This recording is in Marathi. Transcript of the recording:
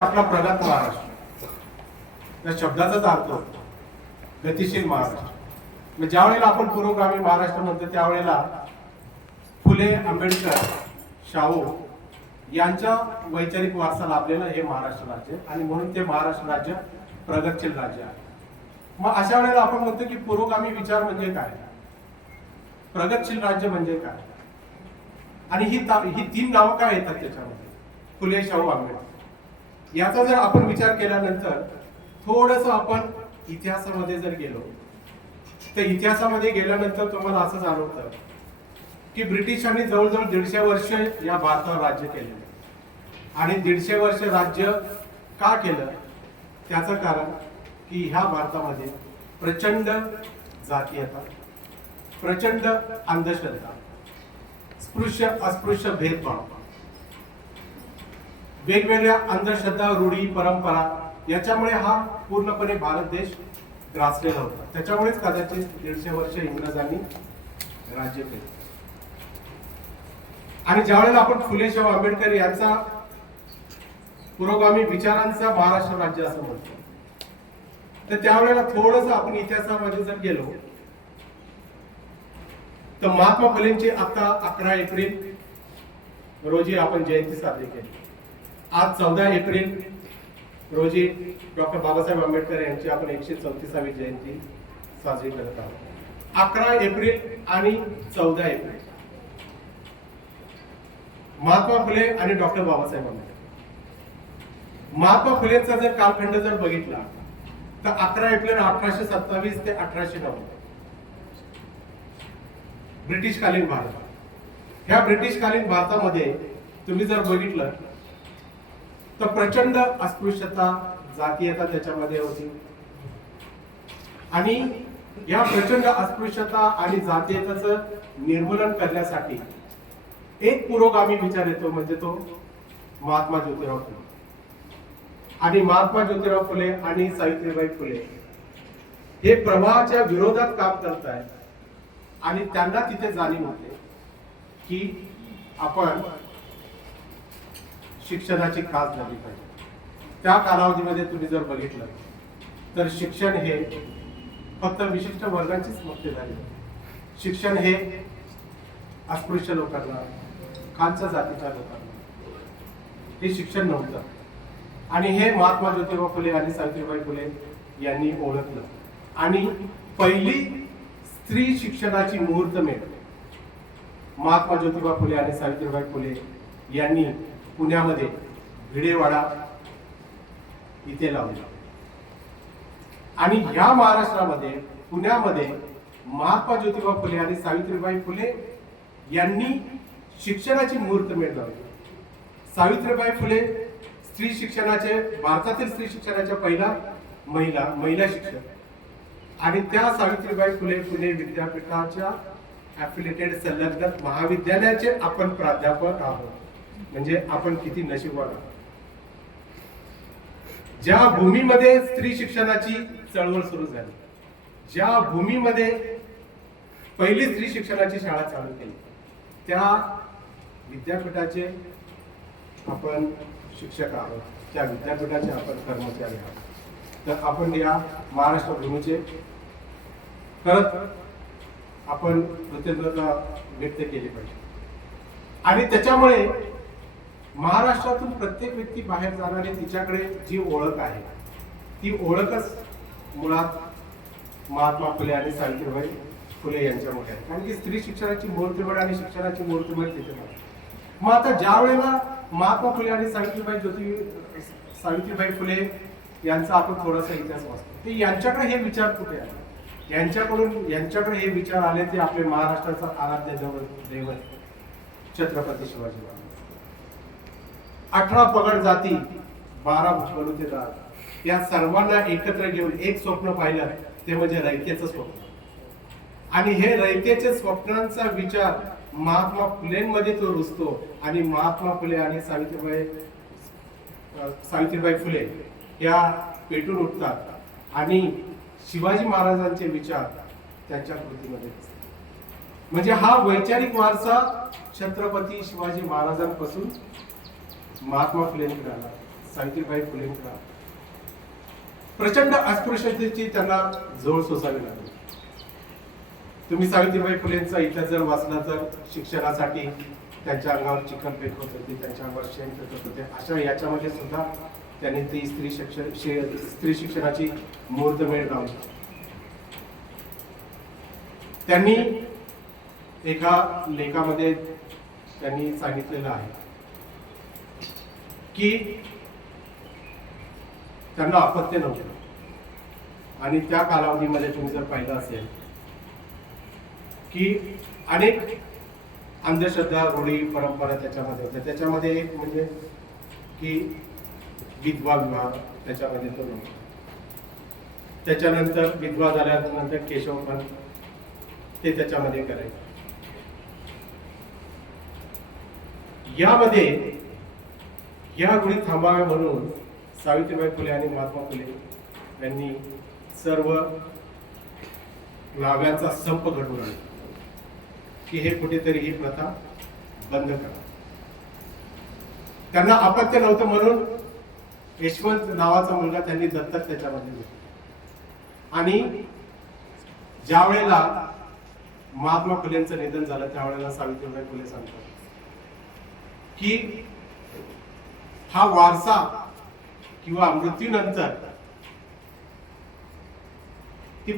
आपला प्रगत महाराष्ट्र या शब्दाचाच अर्थ गतिशील महाराष्ट्र. ज्या वेळेला आपण पुरोगामी महाराष्ट्र म्हणतो त्यावेळेला फुले, आंबेडकर, शाहू यांच्या वैचारिक वारसा लाभलेलं हे महाराष्ट्र राज्य आणि म्हणून ते महाराष्ट्र राज्य प्रगतशील राज्य आहे. मग अशा वेळेला आपण म्हणतो की पुरोगामी विचार म्हणजे काय, प्रगतशील राज्य म्हणजे काय, आणि ही तीन नावं काय येतात त्याच्यामध्ये, फुले, शाहू, आंबेडकर. याचा जर आपण विचार केल्यानंतर थोडस आपण इतिहासामध्ये जर गेलो तर इतिहासामध्ये गेल्यानंतर तुम्हाला असं जाणवतं की ब्रिटिशांनी जवळजवळ 150 वर्ष या भारतावर राज्य केले. आणि 150 वर्ष राज्य का केलं त्याचं कारण की ह्या भारतामध्ये प्रचंड जातीयता, प्रचंड अंधश्रद्धा, स्पृश्य अस्पृश्य भेदभाव, वेगवेगळ्या अंधश्रद्धा, रूढी, परंपरा याच्यामुळे हा पूर्णपणे भारत देश ग्रासलेला होता. त्याच्यामुळेच कदाचित 150 वर्ष इंग्रजांनी राज्य केले. आणि ज्यावेळेला आपण फुले, शाहू, आंबेडकर यांचा पुरोगामी विचारांचा महाराष्ट्र राज्य असं म्हणतो तर त्यावेळेला थोडस आपण इतिहासामध्ये जर गेलो तर महात्मा फुलेंची आता 11 एप्रिल रोजी आपण जयंती साजरी केली. आज 14 एप्रिल रोजी डॉक्टर बाबासाहेब आंबेडकर यांची आपण 134वी जयंती साजरी करत आहोत. 11 एप्रिल आणि 14 एप्रिल महात्मा फुले आणि डॉक्टर बाबासाहेब आंबेडकर. महात्मा फुलेंचा जर कालखंड जर बघितला तर 11 एप्रिल 1827 ते 1809 ब्रिटिशकालीन भारत. ह्या ब्रिटिशकालीन भारतामध्ये तुम्ही जर बघितलं तर प्रचंड अस्पृश्यता, जातीयता त्याच्यामध्ये होती. आणि या प्रचंड अस्पृश्यता आणि जातीयतेचं निर्मूलन करण्यासाठी एक पुरोगामी विचार येतो म्हणजे तो महात्मा ज्योतिराव फुले. आणि महात्मा ज्योतिराव फुले आणि सावित्रीबाई फुले हे प्रवाहाच्या विरोधात काम करत आहेत. आणि त्यांना तिथे जाणीव होते की आपण शिक्षणाची खास झाली पाहिजे. त्या कालावधीमध्ये तुम्ही जर बघितलं तर शिक्षण हे फक्त विशिष्ट वर्गांचीच मक्तेदारी. शिक्षण हे अस्पृश्य लोकांना, खालच्या जातीच्या लोकांना हे शिक्षण नव्हतं. आणि हे महात्मा ज्योतिबा फुले आणि सावित्रीबाई फुले यांनी ओळखलं. आणि पहिली स्त्री शिक्षणाची मुहूर्तमेढ महात्मा ज्योतिबा फुले आणि सावित्रीबाई फुले यांनी पुण्यामध्ये भिडेवाडा इथे लावली. आणि या महाराष्ट्रामध्ये पुण्यामध्ये महात्मा ज्योतिबा फुले आणि सावित्रीबाई फुले यांनी शिक्षणाची मुहूर्तमेढ लावली. सावित्रीबाई फुले स्त्री शिक्षणाचे, भारतातील स्त्री शिक्षणाच्या पहिला महिला शिक्षक. आणि त्या सावित्रीबाई फुले पुणे विद्यापीठाच्या ॲफिलिएटेड संलग्न महाविद्यालयाचे आपण प्राध्यापक आहोत. म्हणजे आपण किती नशीबवान आहोत. ज्या भूमीमध्ये स्त्री शिक्षणाची चळवळ सुरू झाली, ज्या भूमीमध्ये पहिली स्त्री शिक्षणाची शाळा चालू केली, त्या विद्यापीठाचे आपण शिक्षक आहोत, त्या विद्यापीठाचे आपण कर्मचारी आहोत. तर आपण या महाराष्ट्र भूमीचे खरंच आपण कृतज्ञता व्यक्त केली पाहिजे. आणि त्याच्यामुळे महाराष्ट्रातून प्रत्येक व्यक्ती बाहेर जाणारी तिच्याकडे जी ओळख आहे ती ओळखच मुळात महात्मा फुले आणि सावित्रीबाई फुले यांच्यामुळे आहे. कारण की स्त्री शिक्षणाची मुहूर्तमेढ आणि शिक्षणाची मुहूर्तमेढ तिथे नाही. मग आता ज्या वेळेला महात्मा फुले आणि सावित्रीबाई फुले यांचा आपण थोडासा इतिहास वाचतो ते यांच्याकडे हे विचार कुठे आले, यांच्याकडे हे विचार आले ते आपले महाराष्ट्राचा आराध्य दैवत छत्रपती शिवाजी महाराज. 18 पगड जाती, 12 बलुतेदार या सर्वांना एकत्र घेऊन एक स्वप्न पाहिलं ते म्हणजे रयतेचं स्वप्न. आणि हे रयतेचे स्वप्नांचा विचार महात्मा फुलेंमध्ये तो रुजतो. आणि महात्मा फुले आणि सावित्रीबाई फुले या पेटून उठतात आणि शिवाजी महाराजांचे विचार त्यांच्या कृतीमध्ये दिसतात. म्हणजे हा वैचारिक वारसा छत्रपती शिवाजी महाराजांपासून महात्मा फुलेंकडे आला, सावित्रीबाई फुलेंचा प्रचंड अस्पृश्यतेची त्यांना झोळ सोसावी लागली. तुम्ही सावित्रीबाई फुलेंचा इतिहास जर वाचला तर शिक्षणासाठी त्यांच्या अंगावर चिकन फेक होत होती, त्यांच्या अंगावर शेण फेकत होते. अशा याच्यामध्ये सुद्धा त्यांनी ती स्त्री शिक्षणाची मुहूर्तमेढ लावली. त्यांनी एका लेखामध्ये त्यांनी सांगितलेलं आहे की त्यांना अपत्य नव्हतं आणि त्या कालावधीमध्ये तुम्ही जर पाहिलं असेल की अनेक अंधश्रद्धा, रूढी, परंपरा त्याच्यामध्ये होत्या. त्याच्यामध्ये एक म्हणजे की विधवा विवाह त्याच्यामध्ये तो नव्हता. त्याच्यानंतर विधवा झाल्यानंतर केशवपण ते त्याच्यामध्ये करायचे. यामध्ये या रूढी थांबाव्या म्हणून सावित्रीबाई फुले आणि महात्मा फुले यांनी सर्व नाव्यांचा संप घडवून आणला की हे कुठेतरी ही प्रथा बंद करा. त्यांना अपत्य नव्हतं म्हणून यशवंत नावाचा मुलगा त्यांनी दत्तक त्याच्यामध्ये घेतला. आणि ज्या वेळेला महात्मा फुलेंचं निधन झालं त्यावेळेला सावित्रीबाई फुले सांगतात की हा वारसा किंवा मृत्यूनंतर ती